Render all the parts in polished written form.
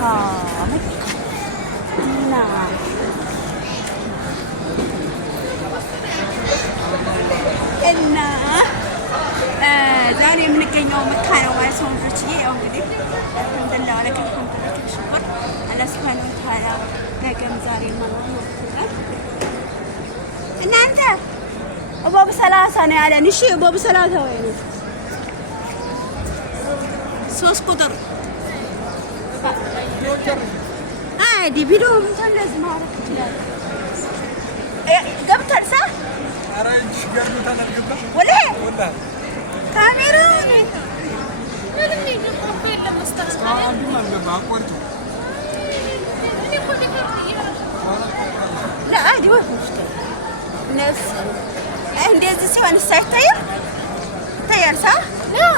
نعم እና ዛሬ የምንገኘው መካ ነው ማለት ነው ልጆች። ያው እንግዲህ አልሐምዱሊላህ ወለከ አልሐምዱሊላህ ሽኩር አላህ ሱብሓነሁ ወተዓላ ነገም ዛሬ ማለት ነው። እናንተ እባብ 30 ነው ያለን። እሺ እባብ 30 ወይ ነው 3 ቁጥር አይዲ ቪዲዮ እንትን ለዚህ ማረክ ይችላል። ገብቷል ሳ አራንች ገርሞታል አልገባ ወለ ካሜራውን ምንም ይገባው የለም መስታወቂያ አልገባ አቆርጡ لا عادي ما في مشكلة نفس እንደዚህ ሲሆን ሳይታየው ይታያል ሳ لا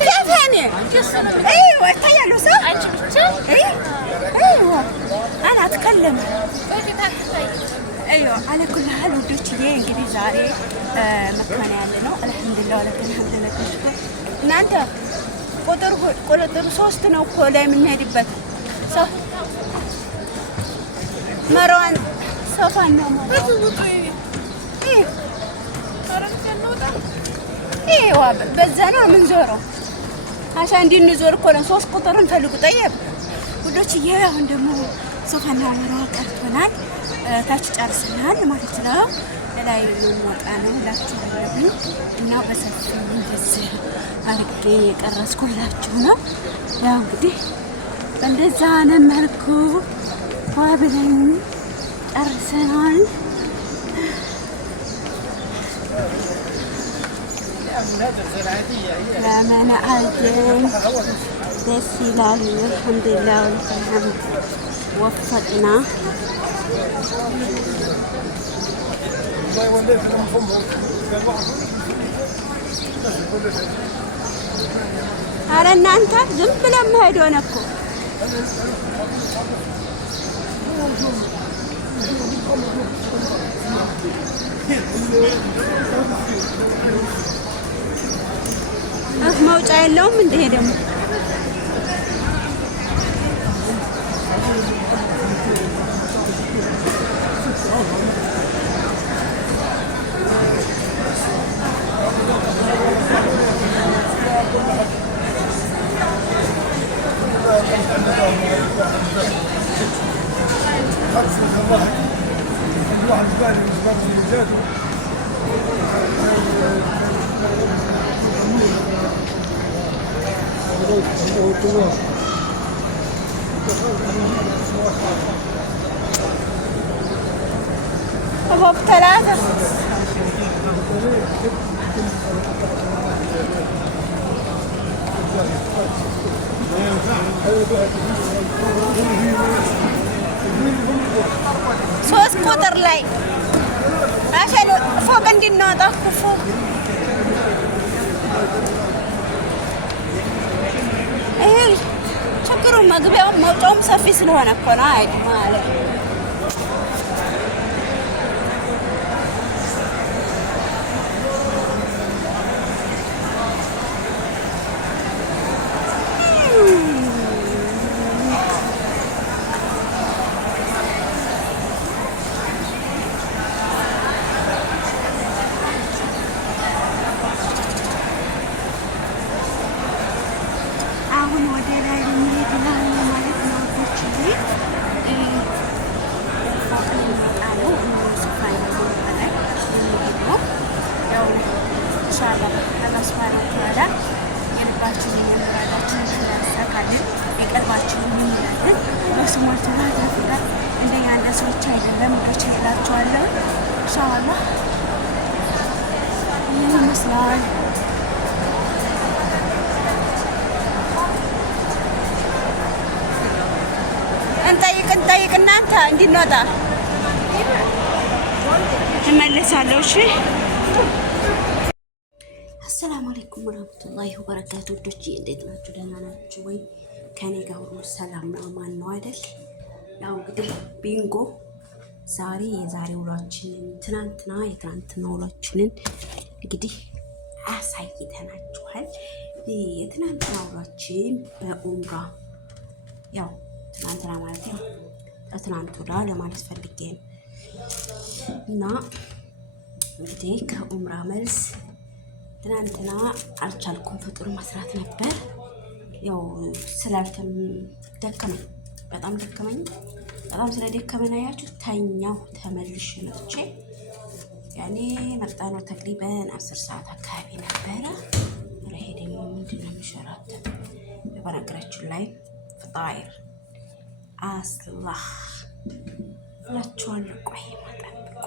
كيف يعني ايوه يتهيأ له صح انت ايوه انا اتكلم ايوه على كل حال ودوتي እንግዲህ ዛሬ መካነ ያለ ነው አልሐምዱሊላህ ወለከ አልሐምዱሊላህ ተሽኩር እናንተ ቁጥር 3 ነው እኮ ላይ የምንሄድበት ሰው መሯን ሶፋን ነው ማለት ايوه በዛ ነው የምንዞረው አሻ እንድንዞር እኮ ነው 3 ቁጥርን ፈልጉ ጠየብ ውዶች አሁን ደግሞ ሶፋና መሯ ቀርቶናል ታች ጨርሰናል ማለት ነው ላይ ልንወጣ ነው ላችሁ እና በሰፊው እንደዚህ አርጌ የቀረስኩላችሁ ነው ያው እንግዲህ እንደዛ ነው መልኩ ዋብለን ጨርሰናል ለምን አልጀን ደስ ይላል አልሐምዱሊላህ ወልሐምድ ወፈቅና ኧረ እናንተ ዝም ብለን መሄድ ሆነ እኮ መውጫ የለውም እንደ ይሄ ደግሞ أبوك 3 3 ቁጥር ላይ عشان فوق እንድንወጣ فوق ችግሩ መግቢያውም መውጫውም ሰፊ ስለሆነ እኮ ነው አይዲ ማለት እንጠይቅ እናንተ እንድንወጣ እመለሳለሁ እሺ አሰላሙ አለይኩም ወራህመቱላሂ ወበረካቱ ውዶቼ እንዴት ናችሁ ደህና ናችሁ ወይ ከኔ ጋር ሁሉ ሰላም ነው ማን ነው አይደል ያው እንግዲህ ቢንጎ ዛሬ የዛሬ ውሏችንን ትናንትና የትናንትና ውሏችንን እንግዲህ አሳይተናችኋል የትናንትና ውሏችን በኡምራ ያው ትናንትና ማለት ነው ትናንት ወዳ ለማለት ፈልጌ ነው። እና እንግዲህ ከኡምራ መልስ ትናንትና አልቻልኩም፣ ፍጡር መስራት ነበር። ያው ስላልተም ደከመኝ፣ በጣም ደከመኝ። በጣም ስለደከመኝ አያችሁ ተኛው። ተመልሼ መጥቼ ያኔ መጣ ነው ተቅሪበን 10 ሰዓት አካባቢ ነበረ። ይሄ ደግሞ ምንድን ነው የሚሸራተት? በነገራችን ላይ ፍጣይር አስላህ እላችኋለሁ። ቆይ ማጠብቁ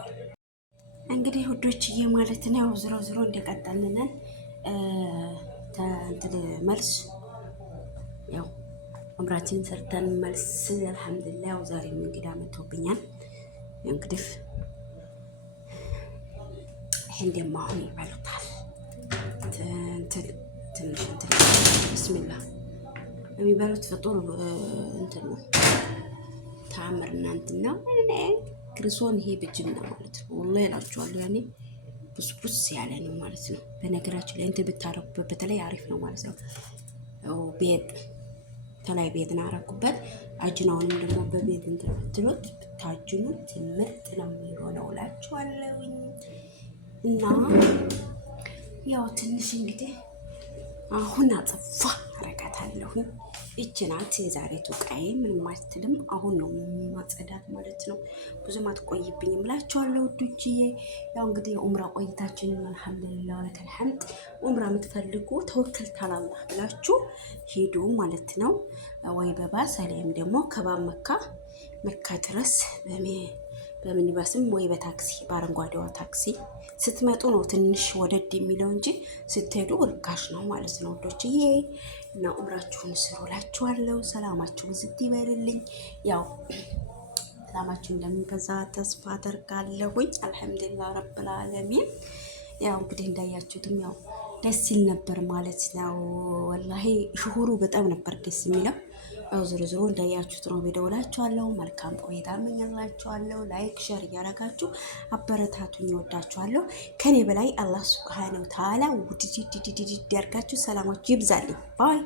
እንግዲህ ውዶችዬ ማለት ነው። ዝሮ ዝሮ እንደቀጠልነን እንትን መልስ ያው ዑምራችንን ሰርተን መልስ አልሐምዱሊላህ። ያው ዛሬም እንግዳ መጥቶብኛል። እንግዲህ ይሄን ደግሞ አሁን ይበሉታል። ትንሽ እንትን ብስሚላ የሚበሉት ፍጡር እንትን ነው ተአምር እናንትና ክርስቶን ይሄ ብጅና ማለት ነው። ወላሂ እላችኋለሁ ያኔ ቡስቡስ ያለ ነው ማለት ነው። በነገራችን ላይ እንትን ብታረጉበት በተለይ አሪፍ ነው ማለት ነው። ቤት ተላይ ቤት ናረኩበት። አጅናውንም ደግሞ በቤት እንትን ብትሉት ብታጅኑት ምርጥ ነው የሚሆነው እላችኋለሁኝ። እና ያው ትንሽ እንግዲህ አሁን አጥፋ አረጋታለሁኝ። ይቺ ናት የዛሬቱ ቃዬ። ምንም አትልም። አሁን ነው ማጸዳት ማለት ነው። ብዙም አትቆይብኝም እላችኋለሁ ውዶችዬ። ያው እንግዲህ የኡምራ ቆይታችንን አልሐምዱሊላህ ወለከል ሐምድ። ኡምራ የምትፈልጉ ተወከልት አላህ ብላችሁ ሄዱ ማለት ነው። ወይ በባስ አለይም ደግሞ ከባብ መካ ድረስ በሚኒባስም ወይ በታክሲ በአረንጓዴዋ ታክሲ ስትመጡ ነው ትንሽ ወደድ የሚለው እንጂ ስትሄዱ ርካሽ ነው ማለት ነው ወዶችዬ። እና ኡምራችሁን ስሩ እላችኋለሁ። ሰላማችሁ ዝት ይበልልኝ። ያው ሰላማችሁ እንደሚበዛ ተስፋ አደርጋለሁኝ። አልሐምዱሊላህ ረብል ዓለሚን። ያው እንግዲህ እንዳያችሁትም ያው ደስ ይል ነበር ማለት ነው። ወላሂ ሽሁሩ በጣም ነበር ደስ የሚለው። ያው ዞሮ ዞሮ እንዳያችሁት ነው ቪዲዮ እላችኋለሁ። መልካም ቆይታ እመኛላችኋለሁ። ላይክ ሼር እያደረጋችሁ አበረታቱኝ። እወዳችኋለሁ። ከኔ በላይ አላህ ሱብሃነሁ ወተዓላ ውድድ ያርጋችሁ። ሰላማችሁ ይብዛልኝ። ባይ